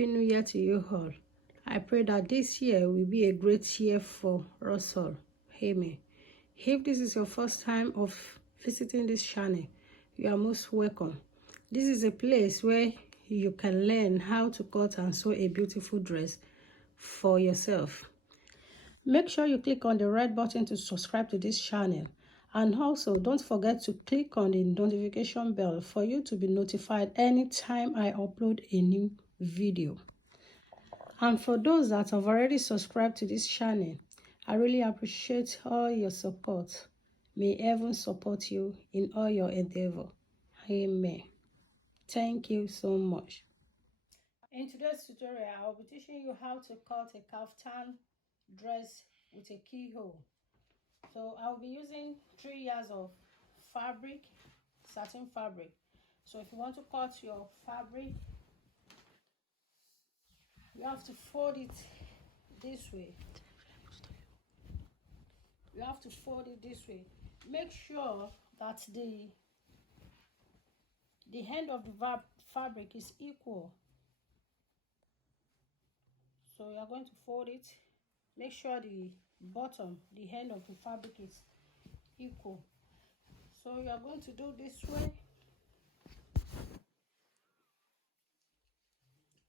Happy New Year to you all. I pray that this year will be a great year for us all. Amen. If this is your first time of visiting this channel, you are most welcome. This is a place where you can learn how to cut and sew a beautiful dress for yourself. Make sure you click on the red button to subscribe to this channel, and also don't forget to click on the notification bell for you to be notified anytime I upload a new video. And for those that have already subscribed to this channel, I really appreciate all your support. May heaven support you in all your endeavor. Amen. Thank you so much. In today's tutorial, I'll be teaching you how to cut a kaftan dress with a keyhole. So I'll be using 3 yards of fabric, satin fabric. So if you want to cut your fabric, you have to fold it this way. You have to fold it this way. Make sure that the end of the fabric is equal. So you are going to fold it. Make sure the bottom, the end of the fabric is equal. So you are going to do this way.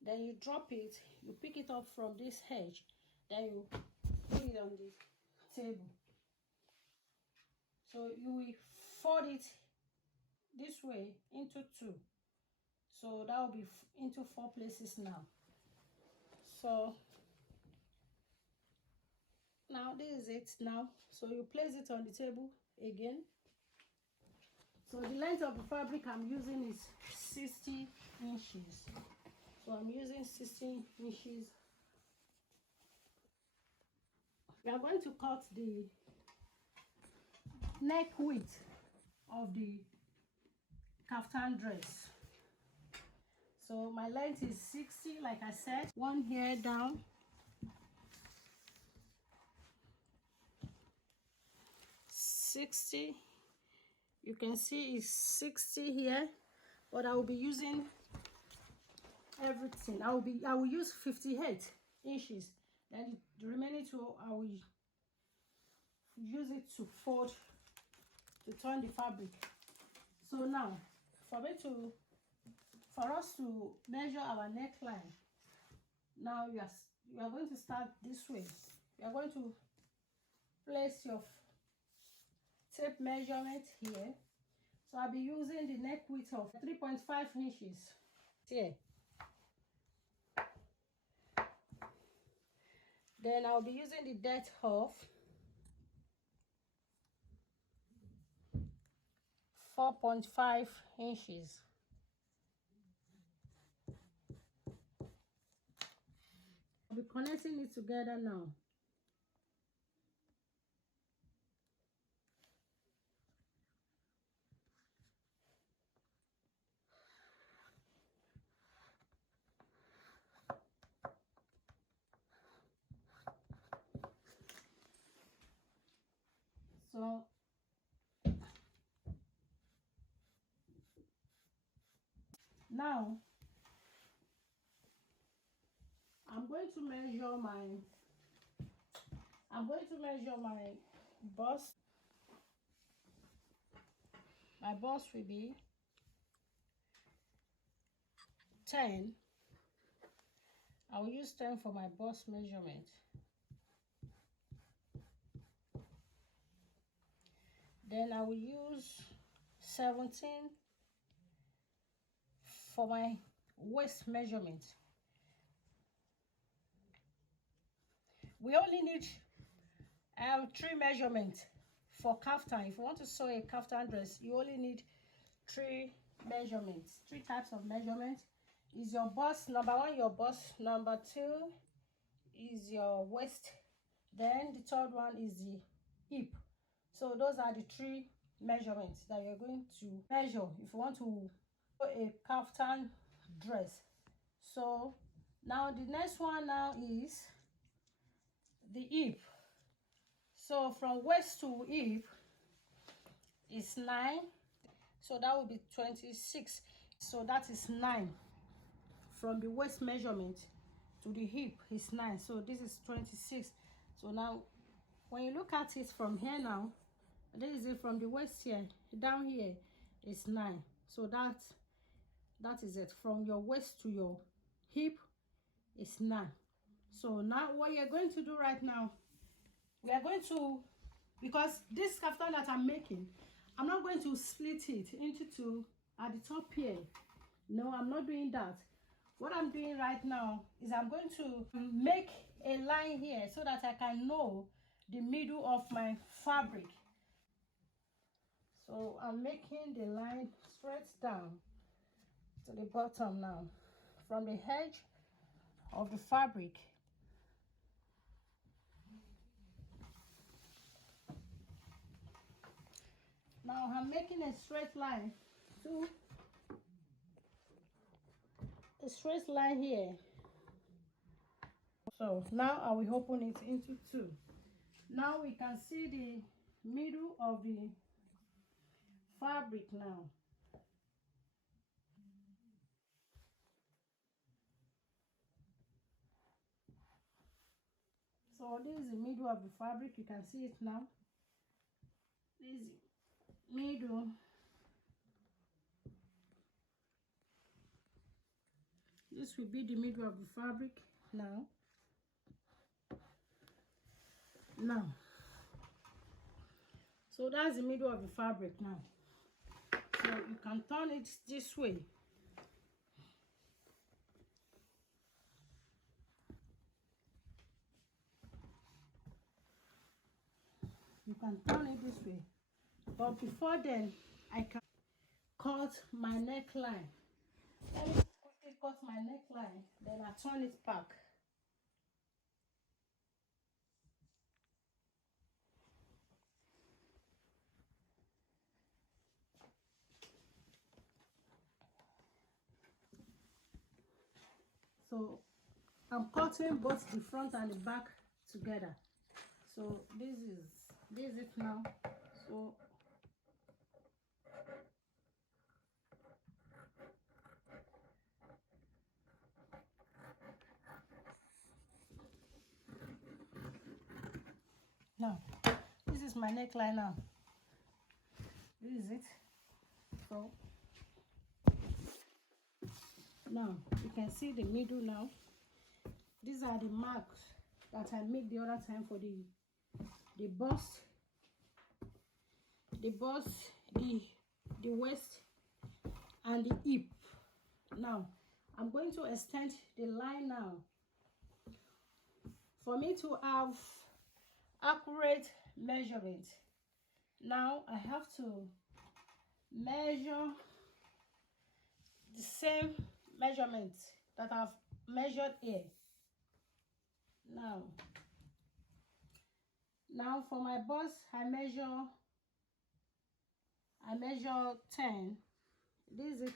Then you drop it, you pick it up from this edge, then you put it on the table. So you will fold it this way into 2. So that will be into 4 places now. So now this is it now. So you place it on the table again. So the length of the fabric I'm using is 60 inches. So I'm using 16 inches. We are going to cut the neck width of the kaftan dress. So my length is 60, like I said, 1 hair down. 60. You can see it's 60 here, but I will be using everything. I will use 58 inches. Then the remaining 2 I will use it to fold, to turn the fabric. So now for us to measure our neckline, now you are going to start this way. You are going to place your tape measurement here. So I'll be using the neck width of 3.5 inches here. Then I'll be using the depth of 4.5 inches. I'll be connecting it together now. So now I'm going to measure my bust. My bust will be 10. I will use 10 for my bust measurement. Then I will use 17 for my waist measurement. We only need 3 measurements for kaftan. If you want to sew a kaftan dress, you only need 3 measurements, 3 types of measurements. Is your bust, number 1, your bust, number 2 is your waist, then the 3rd one is the hip. So those are the 3 measurements that you're going to measure if you want to sew a kaftan dress. So now the next one now is the hip. So from waist to hip is 9, so that will be 26. So that is 9 from the waist measurement to the hip is 9, so this is 26. So now when you look at it from here, now this is it from the waist here down here is 9. So that is it. From your waist to your hip is 9. So now what you're going to do right now, we are going to, because this kaftan that I'm making, I'm not going to split it into 2 at the top here. No, I'm not doing that. What I'm doing right now is I'm going to make a line here so that I can know the middle of my fabric. So I'm making the line straight down to the bottom now, from the edge of the fabric. Now I'm making a straight line to a straight line here. So now I will open it into 2. Now we can see the middle of the fabric now. So this is the middle of the fabric. You can see it now. This is middle. This will be the middle of the fabric now. So that's the middle of the fabric now. So you can turn it this way. You can turn it this way. But before then, I can cut my neckline. Let me quickly cut my neckline, then I turn it back. So I'm cutting both the front and the back together. So this is it now. So now this is my neckline now. This is it. So now you can see the middle now. These are the marks that I made the other time for the bust, the waist and the hip. Now I'm going to extend the line now. For me to have accurate measurement, now I have to measure the same measurement that I've measured here. Now for my bust, I measure 10. This is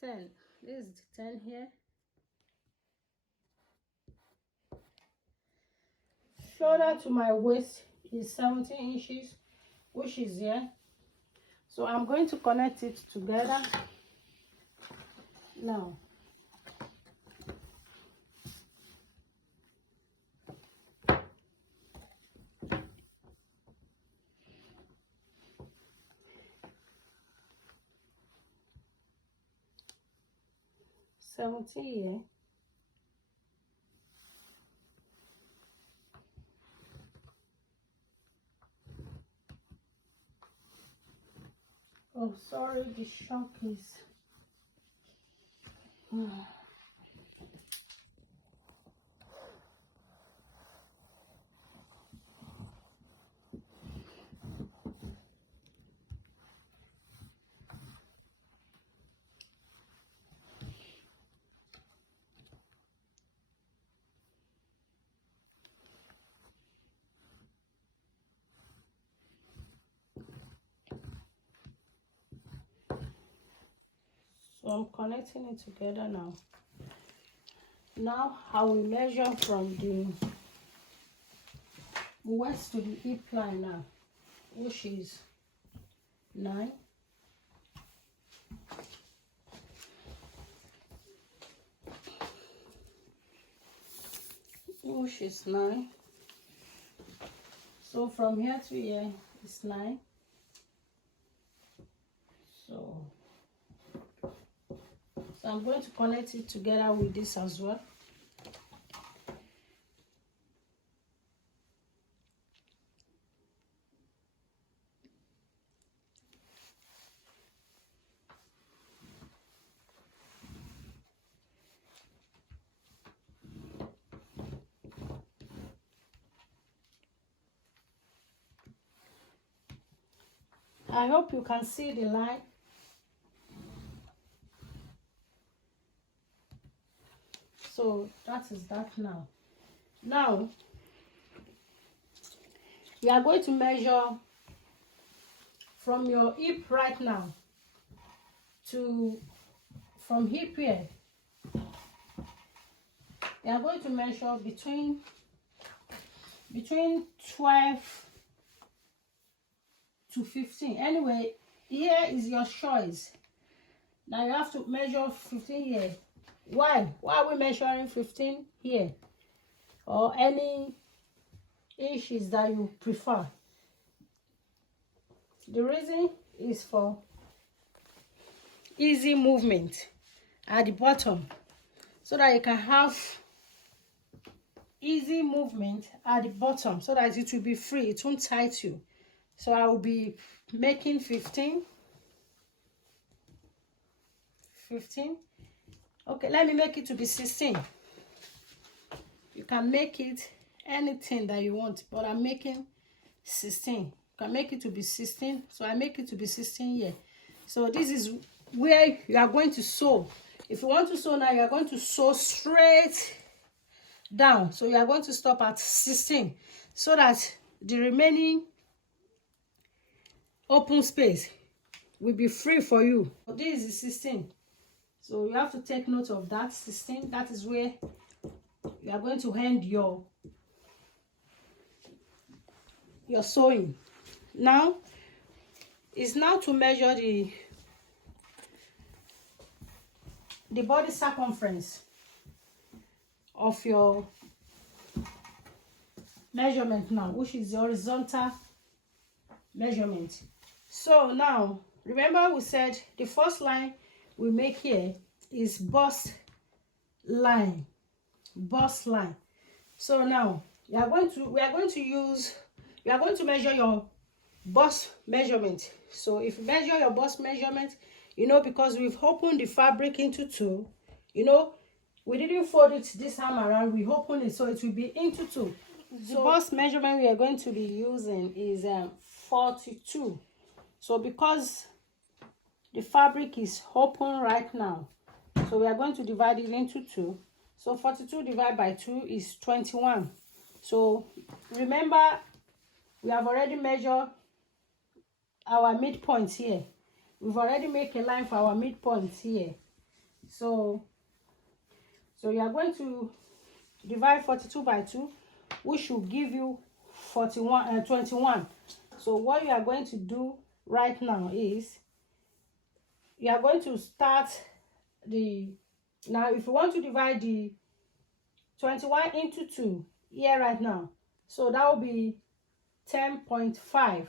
10. This is 10 here. Shoulder to my waist is 17 inches, which is here. So I'm going to connect it together now. Here. Oh, sorry, the shock is. So I'm connecting it together now. Now I will measure from the waist to the hip line now, which is 9. which is 9. So from here to here is 9. So I'm going to connect it together with this as well. I hope you can see the line. So that is that now. Now, we are going to measure from your hip right now to from hip here. We are going to measure between 12 to 15. Anyway, here is your choice. Now you have to measure 15 here. Why are we measuring 15 here, or any inches that you prefer? The reason is for easy movement at the bottom, so that you can have easy movement at the bottom, so that it will be free, it won't tight you. So I will be making 15. Okay, let me make it to be 16. You can make it anything that you want, but I'm making 16. You can make it to be 16, so I make it to be 16 here. So this is where you are going to sew. If you want to sew now, you are going to sew straight down. So you are going to stop at 16, so that the remaining open space will be free for you. This is 16. So you have to take note of that 16. That is where you are going to end your sewing. Now is now to measure the body circumference of your measurement now, which is the horizontal measurement. So now remember we said the first line we make here is bust line. So now we are going to measure your bust measurement. So if you measure your bust measurement, you know, because we've opened the fabric into two, you know, we didn't fold it this time around, we opened it, so it will be into two. The bust measurement we are going to be using is 42. So because the fabric is open right now, so we are going to divide it into 2. So 42 divided by 2 is 21. So remember, we have already measured our midpoint here. We've already made a line for our midpoint here. So you are going to divide 42 by 2, which will give you 21. So what you are going to do right now is you are going to start now if you want to divide the 21 into 2 here right now, so that will be 10.5.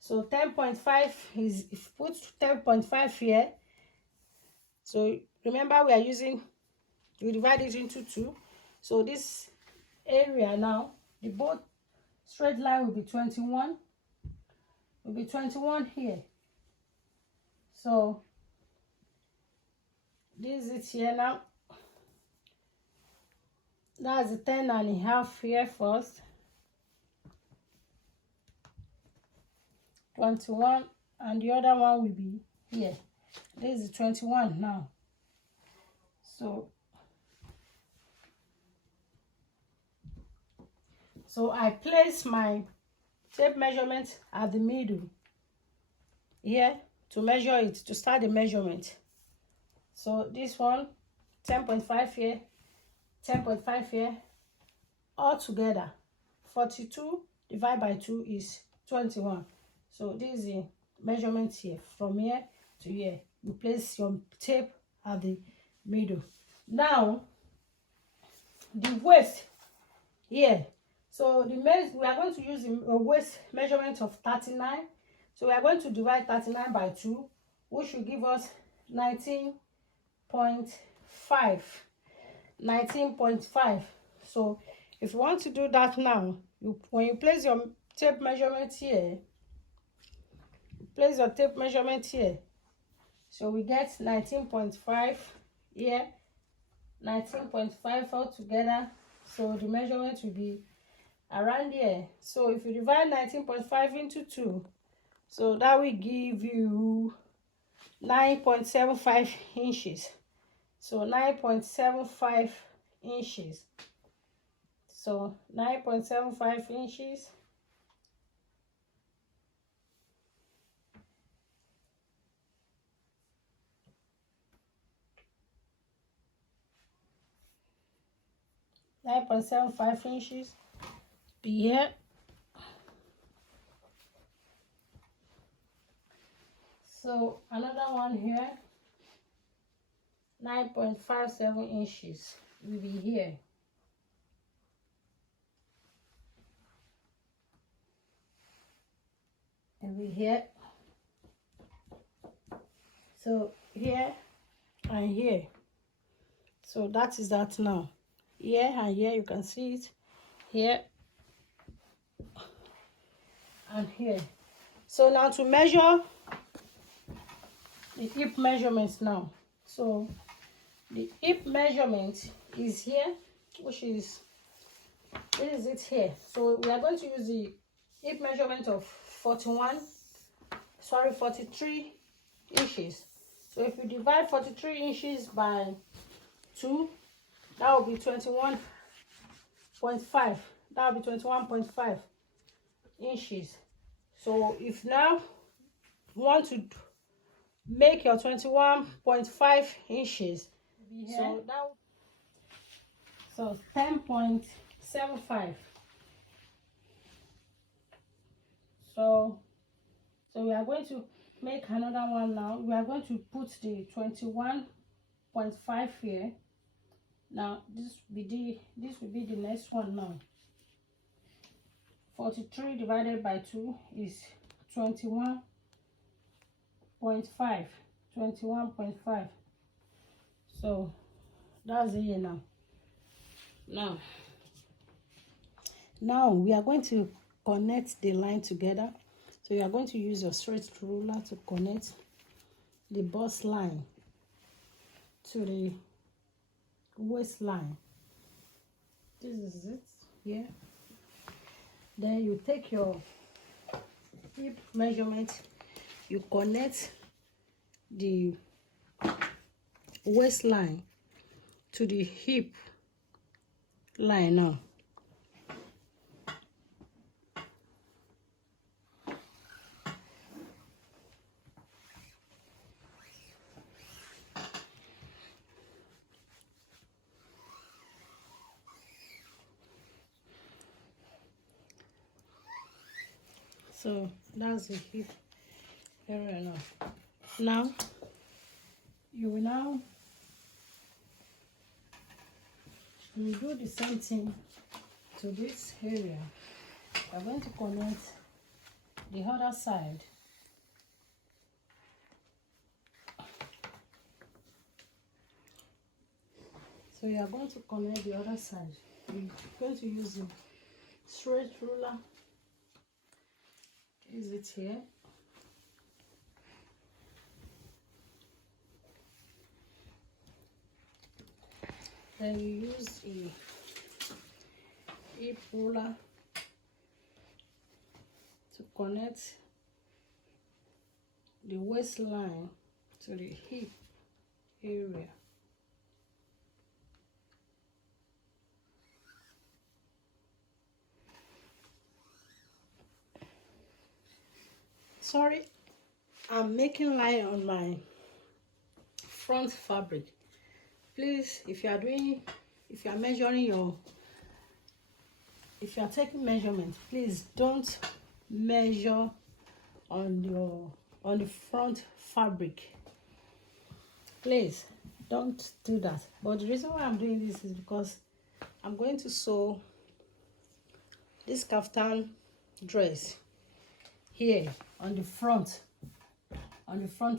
So 10.5 is, if you put 10.5 here, so remember we are using, you divide it into 2. So this area now, the both straight line will be 21. Will be 21 here. So this is it here now. That's the 10.5 here first. 21, and the other one will be here. This is 21 now. So I place my tape measurement at the middle here to measure it, to start the measurement. So this one, 10.5 here, 10.5 here, all together 42 divided by 2 is 21. So this is the measurement here, from here to here. You place your tape at the middle. Now the waist here. So the we are going to use a waist measurement of 39. So we are going to divide 39 by 2, which will give us 19.5. 19.5. So if you want to do that now, when you place your tape measurement here, place your tape measurement here. So we get 19.5 here, 19.5 all together. So the measurement will be around here. So if you divide 19.5 into 2, so that will give you 9.75 inches. So 9.75 inches. So 9.75 inches. Inches here. So another one here, 9.57 inches will be here. And we here. So here and here. So that is that now. Here and here, you can see it. Here and here. So now to measure the hip measurements now. So the hip measurement is here, which is, this is it here. So we are going to use the hip measurement of 43 inches. So if you divide 43 inches by 2, that will be 21.5. That will be 21.5 inches. So if now you want to make your 21.5 inches, so 10.75. So we are going to make another one now. We are going to put the 21.5 here. Now this will be the next one now. 43 divided by 2 is 21.5. 21.5. So that's it here now. Now we are going to connect the line together. So you are going to use your straight ruler to connect the bust line to the waistline. This is it here. Then you take your hip measurement, you connect the waistline to the hip line now. So that's the hip area now. Now you will do the same thing to this area. We're going to connect the other side. So you are going to connect the other side. We're going to use the straight ruler. Is it here? Then you use a hip ruler to connect the waistline to the hip area. Sorry, I'm making line on my front fabric. Please, if you are measuring if you are taking measurement, please don't measure on the front fabric. Please don't do that. But the reason why I'm doing this is because I'm going to sew this kaftan dress here on the front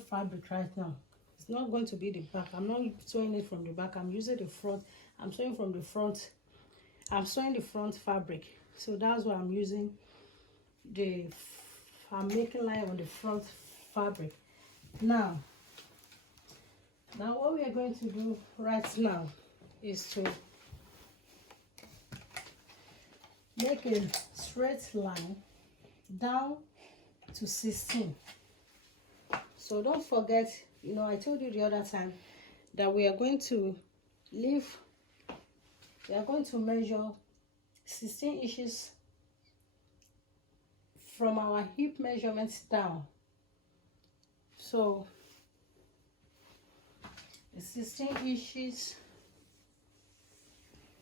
fabric right now. It's not going to be the back. I'm not sewing it from the back. I'm using the front. I'm sewing from the front. I'm sewing the front fabric, so that's why I'm using I'm making line on the front fabric. Now what we are going to do right now is to make a straight line down to 16. So don't forget, you know, I told you the other time that we are going to measure 16 inches from our hip measurements down. So the 16 inches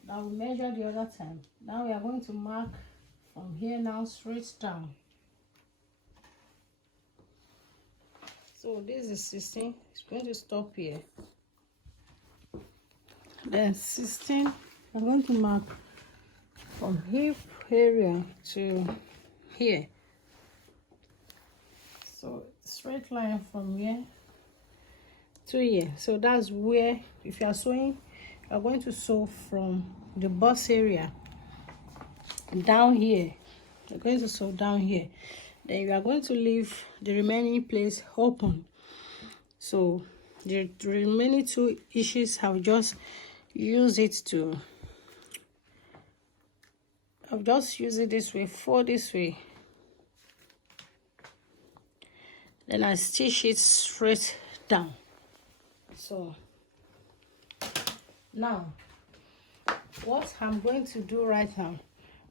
that we measured the other time, now we are going to mark from here now straight down. So this is 16. It's going to stop here. Then 16, I'm going to mark from hip area to here. So straight line from here to here. So that's where, if you are sewing, you are going to sew from the bust area down here. You're going to sew down here. Then you are going to leave the remaining place open. So the remaining 2 inches, I'll just use it this way, fold this way. Then I stitch it straight down. So now what I'm going to do right now,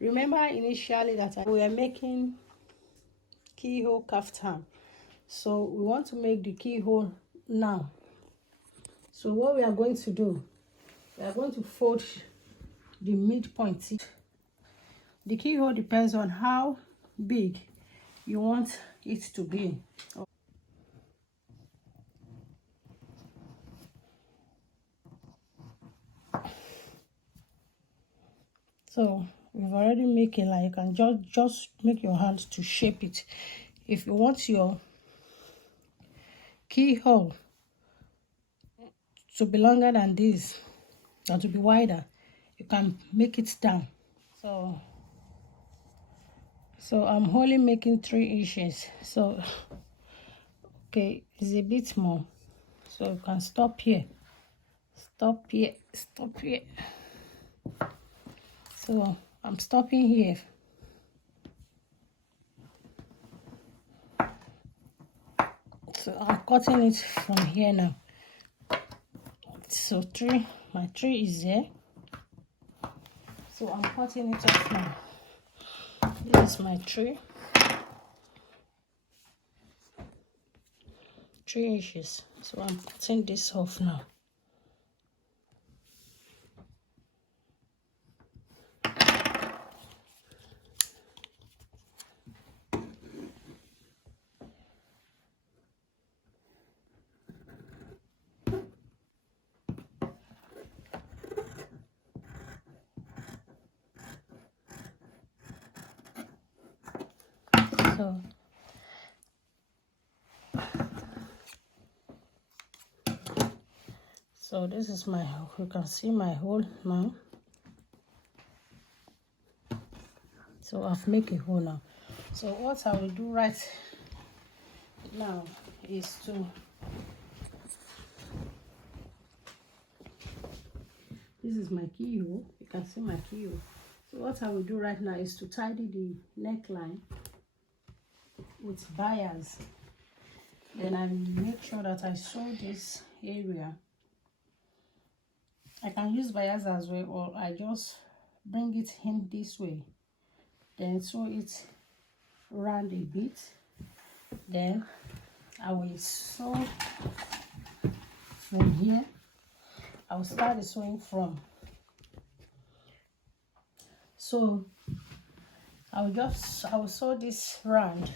remember initially that we are making keyhole kaftan, so we want to make the keyhole now. So what we are going to do, we are going to fold the midpoint. The keyhole depends on how big you want it to be. So we've already made it, like you can just make your hand to shape it. If you want your keyhole to be longer than this, or to be wider, you can make it down. So I'm only making 3 inches. So okay, it's a bit more. So you can stop here. Stop here. Stop here. So I'm stopping here. So I'm cutting it from here now. So my 3 is there. So I'm cutting it off now. This is my 3 inches. So I'm cutting this off now. So this is my, you can see my hole now. So I've made a hole now. So what I will do right now is this is my keyhole. You can see my keyhole. So what I will do right now is to tidy the neckline with bias. Then I will make sure that I sew this area. I can use bias as well, or I just bring it in this way, then sew it round a bit. Then I will sew from here. I will start the sewing from. So I will sew this round.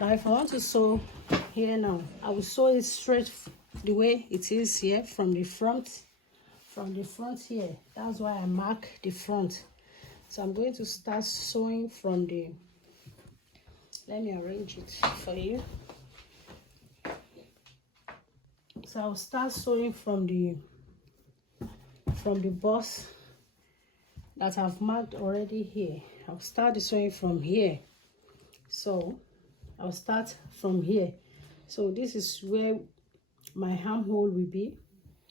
Now if I want to sew here now, I will sew it straight the way it is here from the front here. That's why I mark the front. So I'm going to start sewing from the, let me arrange it for you. So I'll start sewing from the bust that I've marked already here. I'll start the sewing from here. So I'll start from here. So this is where my armhole will be.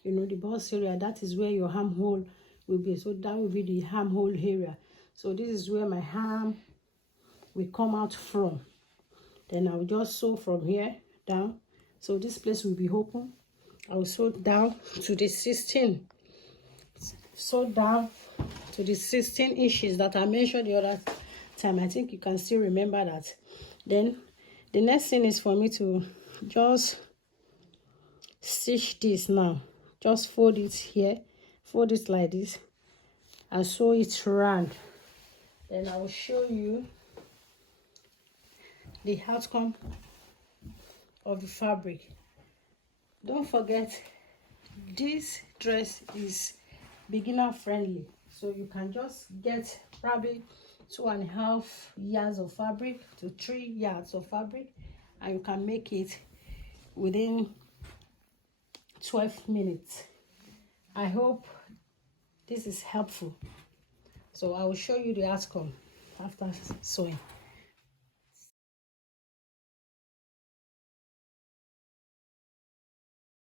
You know, the bust area, that is where your armhole will be. So that will be the armhole area. So this is where my arm will come out from. Then I'll just sew from here down. So this place will be open. I'll sew down to the 16. Sew down to the 16 inches that I measured the other time. I think you can still remember that. Then the next thing is for me to just stitch this now. Just fold it here, fold it like this, and sew it round. Then I will show you the outcome of the fabric. Don't forget, this dress is beginner friendly, so you can just get probably 2.5 yards of fabric to 3 yards of fabric, and you can make it within 12 minutes. I hope this is helpful. So I will show you the outcome after sewing.